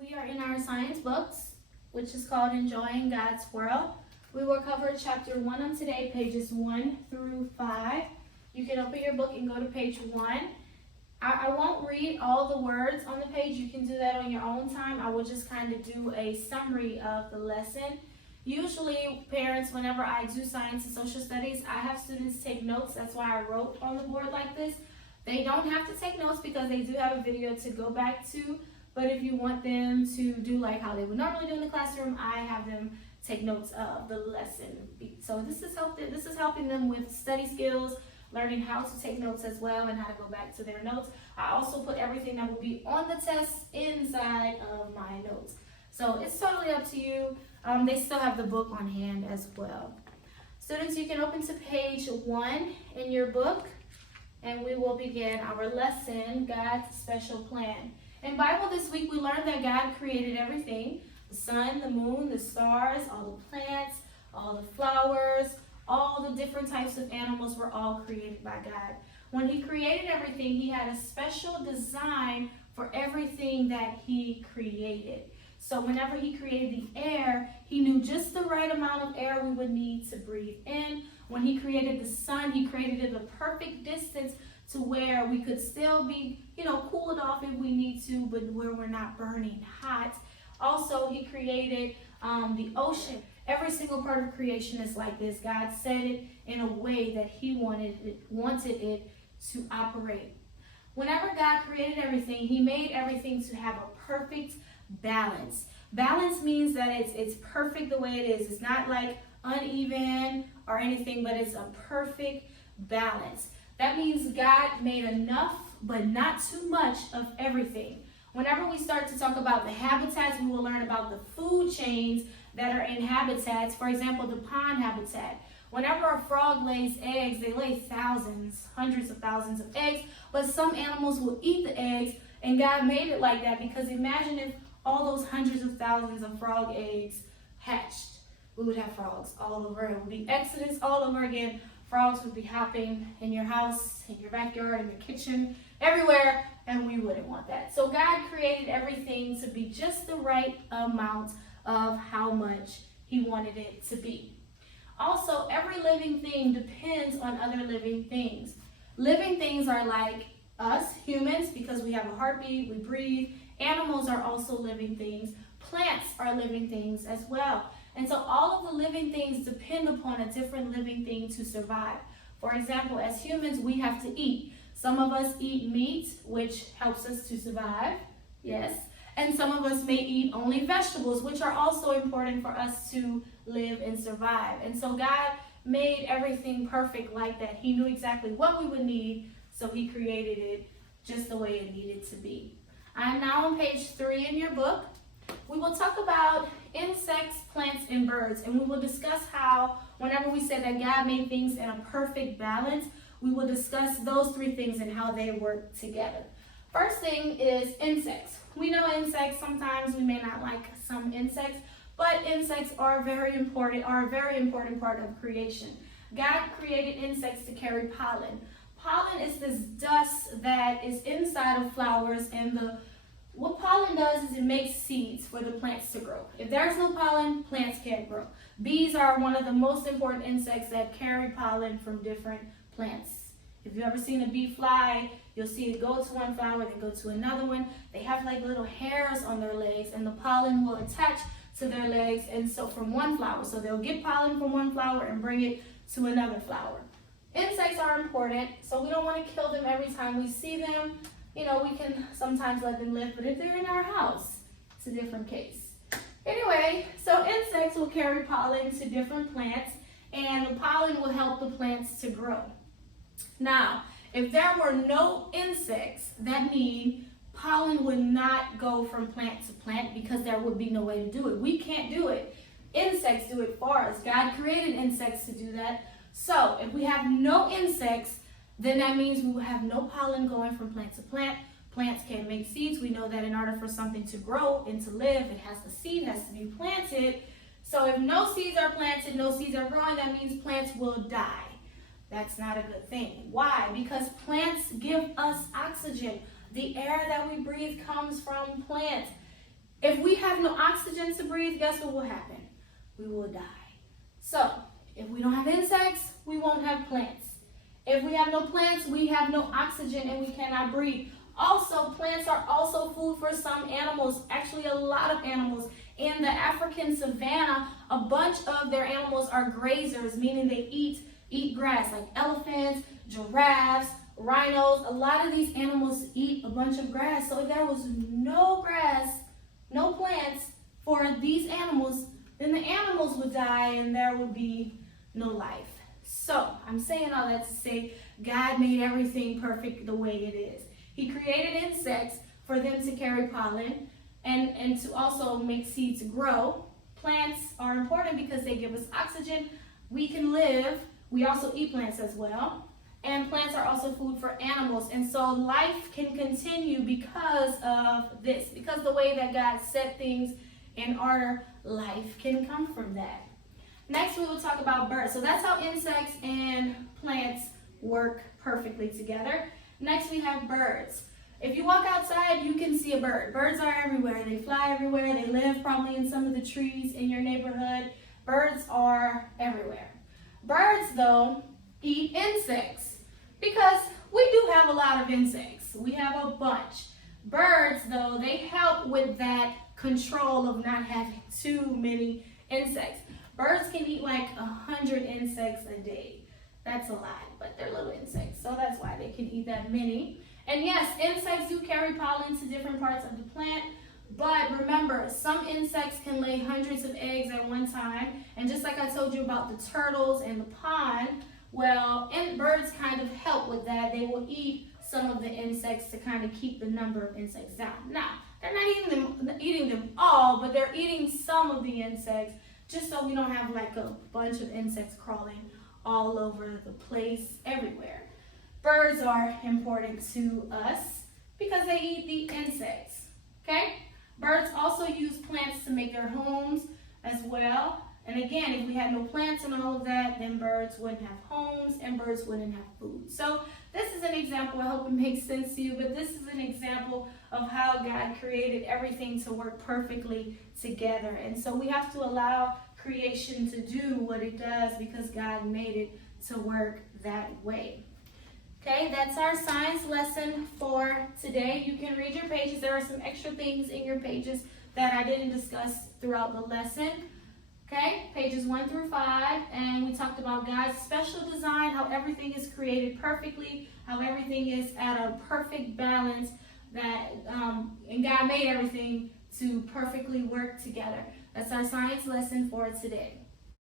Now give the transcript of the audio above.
we are in our science books, which is called Enjoying God's World. We will cover chapter 1 on today, pages 1 through 5. You can open your book and go to page 1. I won't read all the words on the page. You can do that on your own time. I will just kind of do a summary of the lesson. Usually, parents, whenever I do science and social studies, I have students take notes. That's why I wrote on the board like this. They don't have to take notes because they do have a video to go back to. But if you want them to do like how they would normally do in the classroom, I have them take notes of the lesson. So this is helping them with study skills, learning how to take notes as well, and how to go back to their notes. I also put everything that will be on the test inside of my notes. So it's totally up to you. They still have the book on hand as well. Students, you can open to page 1 in your book, and we will begin our lesson, God's Special Plan. In Bible this week, we learned that God created everything: the sun, the moon, the stars, all the plants, all the flowers, all the different types of animals were all created by God. When he created everything, he had a special design for everything that he created. So whenever he created the air, he knew just the right amount of air we would need to breathe in. When he created the sun, he created it a perfect distance to where we could still be, cooled off if we need to, but where we're not burning hot. Also, he created the ocean. Every single part of creation is like this. God set it in a way that he wanted it to operate. Whenever God created everything, he made everything to have a perfect balance. Balance means that it's perfect the way it is. It's not like uneven or anything, but it's a perfect balance. That means God made enough, but not too much of everything. Whenever we start to talk about the habitats, we will learn about the food chains that are in habitats. For example, the pond habitat. Whenever a frog lays eggs, they lay thousands, hundreds of thousands of eggs, but some animals will eat the eggs, and God made it like that because imagine if all those hundreds of thousands of frog eggs hatched. We would have frogs all over. It would be Exodus all over again. Frogs would be hopping in your house, in your backyard, in the kitchen, everywhere, and we wouldn't want that. So God created everything to be just the right amount of how much he wanted it to be. Also, every living thing depends on other living things. Living things are like us, humans, because we have a heartbeat, we breathe. Animals are also living things. Plants are living things as well. And so all of the living things depend upon a different living thing to survive. For example, as humans, we have to eat. Some of us eat meat, which helps us to survive, yes. And some of us may eat only vegetables, which are also important for us to live and survive. And so God made everything perfect like that. He knew exactly what we would need, so he created it just the way it needed to be. I am now on page 3 in your book. We will talk about insects, plants, and birds, and we will discuss how, whenever we say that God made things in a perfect balance, we will discuss those 3 things and how they work together. First thing is insects. We know insects, sometimes we may not like some insects, but insects are a very important part of creation. God created insects to carry pollen. Pollen is this dust that is inside of flowers, and what pollen does is it makes seeds for the plants to grow. If there's no pollen, plants can't grow. Bees are one of the most important insects that carry pollen from different plants. If you've ever seen a bee fly, you'll see it go to one flower, then go to another one. They have like little hairs on their legs, and the pollen will attach to their legs, and so from one flower. So they'll get pollen from one flower and bring it to another flower. Insects are important, so we don't want to kill them every time we see them. We can sometimes let them live, but if they're in our house, it's a different case. Anyway, so insects will carry pollen to different plants, and the pollen will help the plants to grow. Now, if there were no insects, that means pollen would not go from plant to plant because there would be no way to do it. We can't do it. Insects do it for us. God created insects to do that. So if we have no insects, then that means we will have no pollen going from plant to plant. Plants can't make seeds. We know that in order for something to grow and to live, the seed has to be planted. So if no seeds are planted, no seeds are growing, that means plants will die. That's not a good thing. Why? Because plants give us oxygen. The air that we breathe comes from plants. If we have no oxygen to breathe, guess what will happen? We will die. So, if we don't have insects, we won't have plants. If we have no plants, we have no oxygen and we cannot breathe. Also, plants are also food for some animals, actually a lot of animals. In the African savanna, a bunch of their animals are grazers, meaning they eat grass, like elephants, giraffes, rhinos. A lot of these animals eat a bunch of grass. So if there was no grass, no plants for these animals, then the animals would die and there would be no life. So I'm saying all that to say God made everything perfect the way it is. He created insects for them to carry pollen and to also make seeds grow. Plants are important because they give us oxygen. We can live. We also eat plants as well. And plants are also food for animals. And so life can continue because of this. Because the way that God set things in order, life can come from that. Next, we will talk about birds. So that's how insects and plants work perfectly together. Next, we have birds. If you walk outside, you can see a bird. Birds are everywhere. They fly everywhere. They live probably in some of the trees in your neighborhood. Birds are everywhere. Birds, though, eat insects because we do have a lot of insects. We have a bunch. Birds, though, they help with that control of not having too many insects. Birds can eat like 100 insects a day. That's a lot, but they're little insects, so that's why they can eat that many. And yes, insects do carry pollen to different parts of the plant, but remember, some insects can lay hundreds of eggs at one time. And just like I told you about the turtles and the pond, well, birds kind of help with that. They will eat some of the insects to kind of keep the number of insects down. Now, they're not eating them all, but they're eating some of the insects just so we don't have like a bunch of insects crawling all over the place, everywhere. Birds are important to us because they eat the insects, okay? Birds also use plants to make their homes as well. And again, if we had no plants and all of that, then birds wouldn't have homes and birds wouldn't have food. So this is an example. I hope it makes sense to you, but this is an example of how God created everything to work perfectly together. And so we have to allow creation to do what it does because God made it to work that way. Okay, that's our science lesson for today. You can read your pages. There are some extra things in your pages that I didn't discuss throughout the lesson. Okay, pages 1 through 5, and we talked about God's special design, how everything is created perfectly, how everything is at a perfect balance, and God made everything to perfectly work together. That's our science lesson for today.